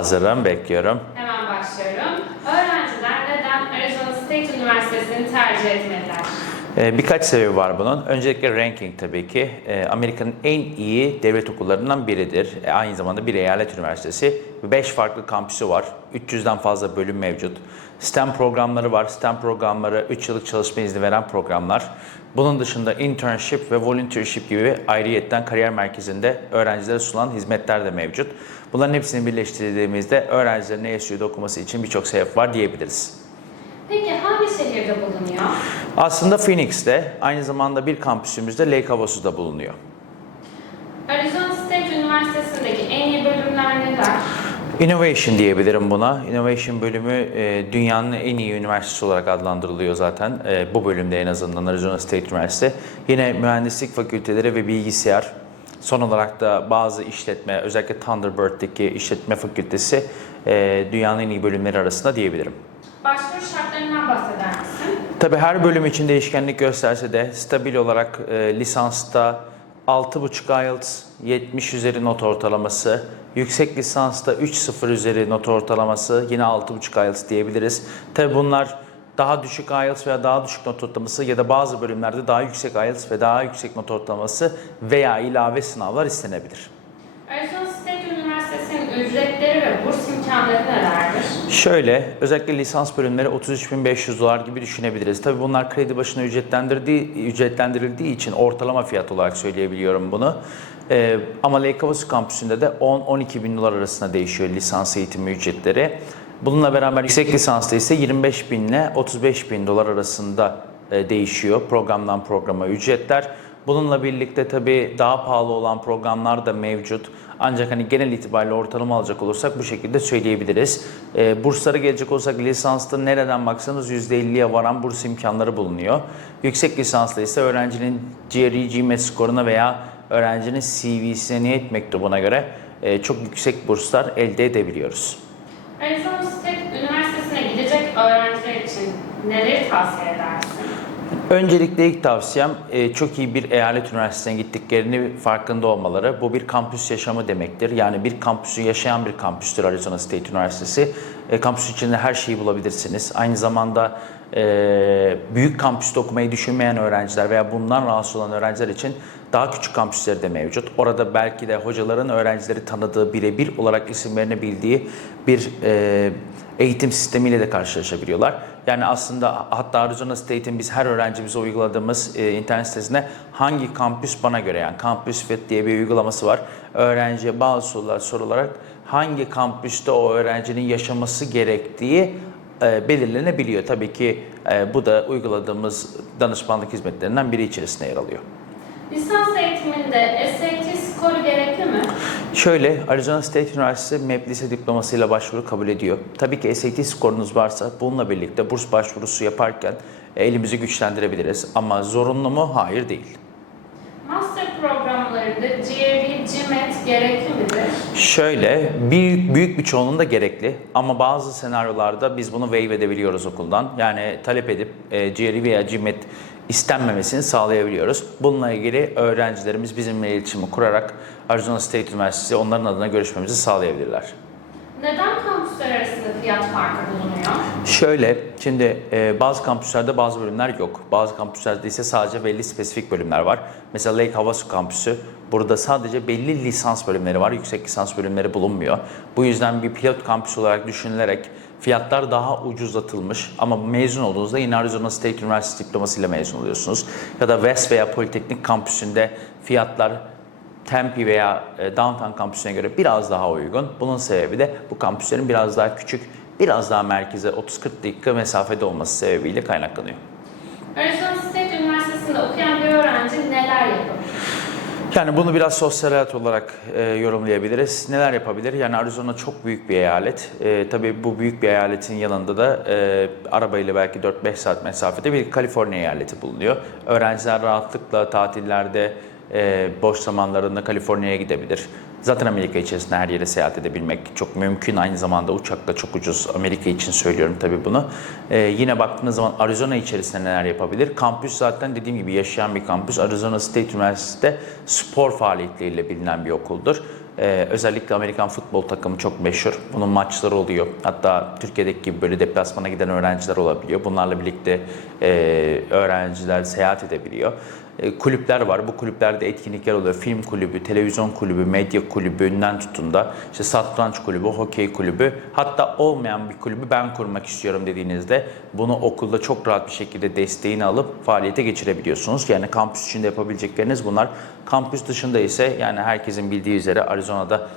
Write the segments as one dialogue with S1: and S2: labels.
S1: Hazırım, bekliyorum.
S2: Hemen başlıyorum. Öğrenciler neden Arizona State Üniversitesi'ni tercih etmeliler?
S1: Ee, Birkaç sebebi var bunun. Öncelikle ranking tabii ki. Ee, Amerika'nın en iyi devlet okullarından biridir. E, Aynı zamanda bir eyalet üniversitesi. 5 farklı kampüsü var. 300'den fazla bölüm mevcut. STEM programları var. STEM programları 3 yıllık çalışma izni veren programlar. Bunun dışında internship ve volunteership gibi ayrıyetten kariyer merkezinde öğrencilere sunulan hizmetler de mevcut. Bunların hepsini birleştirdiğimizde öğrencilerin ASU'da okuması için birçok sebep var diyebiliriz.
S2: Peki hangi şehirde bulunuyor?
S1: Aslında Phoenix'te aynı zamanda bir kampüsümüzde Lake Havasu'da bulunuyor.
S2: Arizona State Üniversitesi'ndeki en iyi bölümler neler?
S1: Innovation diyebilirim buna. Innovation bölümü e, dünyanın en iyi üniversitesi olarak adlandırılıyor zaten. E, bu bölümde en azından Arizona State Üniversitesi. Yine mühendislik fakülteleri ve bilgisayar. Son olarak da bazı işletme, özellikle Thunderbird'deki işletme fakültesi e, dünyanın en iyi bölümleri arasında diyebilirim.
S2: Başvuru şartlarından bahseder misin?
S1: Tabii her bölüm için değişkenlik gösterse de stabil olarak e, lisansta 6.5 IELTS, 70 üzeri not ortalaması, yüksek lisansta 3.0 üzeri not ortalaması, yine 6.5 IELTS diyebiliriz. Tabii bunlar daha düşük IELTS veya daha düşük not ortalaması ya da bazı bölümlerde daha yüksek IELTS ve daha yüksek not ortalaması veya ilave sınavlar istenebilir.
S2: Arizona State Üniversitesi'nin ücretleri ve burs imkanları nelerdir?
S1: Şöyle, özellikle lisans bölümleri 33.500 dolar gibi düşünebiliriz. Tabii bunlar kredi başına ücretlendirdiği, ücretlendirildiği için ortalama fiyat olarak söyleyebiliyorum bunu. Ee, ama Lake Havasu kampüsünde de 10-12 bin dolar arasında değişiyor lisans eğitimi ücretleri. Bununla beraber yüksek lisansta ise 25 bin ile 35 bin dolar arasında e, değişiyor programdan programa ücretler. Bununla birlikte tabii daha pahalı olan programlar da mevcut. Ancak hani genel itibariyle ortalama alacak olursak bu şekilde söyleyebiliriz. Ee, burslara gelecek olursak lisansta nereden baksanız %50'ye varan burs imkanları bulunuyor. Yüksek lisansla ise öğrencinin GRE, GMAT skoruna veya öğrencinin CV'sine niyet mektubuna göre e, çok yüksek burslar elde edebiliyoruz.
S2: State Üniversitesi'ne gidecek öğrenciler için neleri tavsiye edersin?
S1: Öncelikle ilk tavsiyem e, çok iyi bir eyalet üniversitesine gittiklerini farkında olmaları. Bu bir kampüs yaşamı demektir. Yani bir kampüsü yaşayan bir kampüstür Arizona State Üniversitesi. E, Kampüs içinde her şeyi bulabilirsiniz. Aynı zamanda e, büyük kampüste okumayı düşünmeyen öğrenciler veya bundan rahatsız olan öğrenciler için daha küçük kampüsleri de mevcut. Orada belki de hocaların öğrencileri tanıdığı, birebir olarak isimlerini bildiği bir eğitim sistemiyle de karşılaşabiliyorlar. Yani aslında hatta Arizona State'in biz her öğrencimize uyguladığımız e, internet sitesinde hangi kampüs bana göre yani Campus Fit diye bir uygulaması var. Öğrenciye bazı sorular sorularak hangi kampüste o öğrencinin yaşaması gerektiği e, belirlenebiliyor. Tabii ki e, bu da uyguladığımız danışmanlık hizmetlerinden biri içerisinde yer alıyor.
S2: Lisans eğitiminde SAT skoru gerekli mi?
S1: Şöyle, Arizona State Üniversitesi MEP lise diplomasıyla başvuru kabul ediyor. Tabii ki SAT skorunuz varsa bununla birlikte burs başvurusu yaparken elimizi güçlendirebiliriz. Ama zorunlu mu? Hayır değil.
S2: Master programlarında GRE, GMAT gerekli midir?
S1: Şöyle, büyük, büyük bir çoğunluğunda gerekli ama bazı senaryolarda biz bunu waive edebiliyoruz okuldan. Yani talep edip e, GRE veya GMAT istenmemesini sağlayabiliyoruz. Bununla ilgili öğrencilerimiz bizimle iletişimi kurarak Arizona State Üniversitesi onların adına görüşmemizi sağlayabilirler.
S2: Neden kampüsler arasında fiyat farkı bulunuyor?
S1: Şöyle, şimdi e, bazı kampüslerde bazı bölümler yok. Bazı kampüslerde ise sadece belli spesifik bölümler var. Mesela Lake Havasu kampüsü, burada sadece belli lisans bölümleri var, yüksek lisans bölümleri bulunmuyor. Bu yüzden bir pilot kampüs olarak düşünülerek fiyatlar daha ucuzlatılmış ama mezun olduğunuzda yine Arizona State Üniversitesi diplomasıyla mezun oluyorsunuz. Ya da West veya Politeknik kampüsünde fiyatlar Tempe veya e, Downtown kampüsüne göre biraz daha uygun. Bunun sebebi de bu kampüslerin biraz daha küçük, biraz daha merkeze 30-40 dakika mesafede olması sebebiyle kaynaklanıyor.
S2: Arizona State Üniversitesi'nde okuyan bir öğrenci neler yapabilir?
S1: Yani bunu biraz sosyal hayat olarak e, yorumlayabiliriz. Neler yapabilir? Yani Arizona çok büyük bir eyalet. E, tabii bu büyük bir eyaletin yanında da e, arabayla belki 4-5 saat mesafede bir Kaliforniya eyaleti bulunuyor. Öğrenciler rahatlıkla tatillerde, e, boş zamanlarında Kaliforniya'ya gidebilir. Zaten Amerika içerisinde her yere seyahat edebilmek çok mümkün. Aynı zamanda uçakla çok ucuz. Amerika için söylüyorum tabii bunu. Ee, yine baktığınız zaman Arizona içerisinde neler yapabilir? Kampüs zaten dediğim gibi yaşayan bir kampüs. Arizona State Üniversitesi'de spor faaliyetleriyle bilinen bir okuldur. Ee, özellikle Amerikan futbol takımı çok meşhur. Bunun maçları oluyor. Hatta Türkiye'deki gibi böyle deplasmana giden öğrenciler olabiliyor. Bunlarla birlikte e, öğrenciler seyahat edebiliyor. E, kulüpler var. Bu kulüplerde etkinlikler oluyor. Film kulübü, televizyon kulübü, medya kulübünden tutun da işte satranç kulübü, hokey kulübü hatta olmayan bir kulübü ben kurmak istiyorum dediğinizde bunu okulda çok rahat bir şekilde desteğini alıp faaliyete geçirebiliyorsunuz. Yani kampüs içinde yapabilecekleriniz bunlar. Kampüs dışında ise yani herkesin bildiği üzere Arizona'da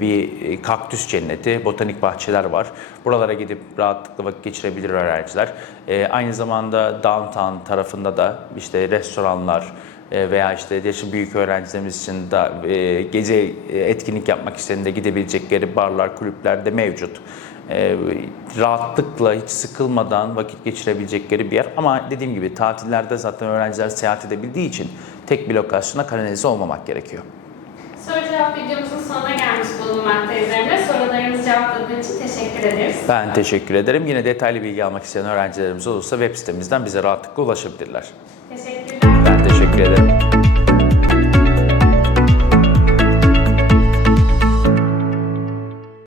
S1: bir kaktüs cenneti, botanik bahçeler var. Buralara gidip rahatlıkla vakit geçirebilir öğrenciler. E, aynı zamanda downtown tarafında da işte restoranlar e, veya işte yaşı büyük öğrencilerimiz için de e, gece e, etkinlik yapmak istediğinde gidebilecekleri barlar, kulüpler de mevcut. E, rahatlıkla hiç sıkılmadan vakit geçirebilecekleri bir yer. Ama dediğim gibi tatillerde zaten öğrenciler seyahat edebildiği için tek bir lokasyona kanalize olmamak gerekiyor.
S2: Teşekkür ederiz.
S1: Ben teşekkür ederim. Yine detaylı bilgi almak isteyen öğrencilerimiz olursa web sitemizden bize rahatlıkla ulaşabilirler.
S2: Teşekkürler.
S1: Ben teşekkür ederim.